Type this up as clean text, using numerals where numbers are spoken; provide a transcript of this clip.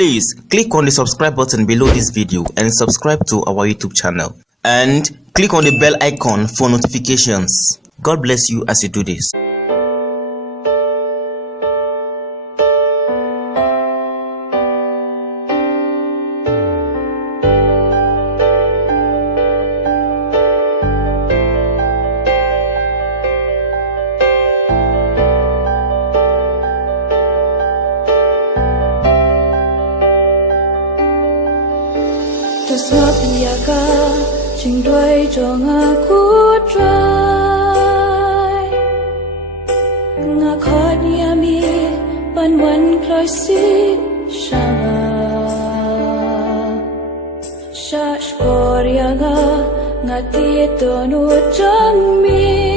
Please click on the subscribe button below this video and subscribe to our YouTube channel. And click on the bell icon for notifications. God bless you as you do this. Ngap yaga ching doi jong aku try nga khot yami ban wan kloi si sha shkor yaga nga ti to nu chang mi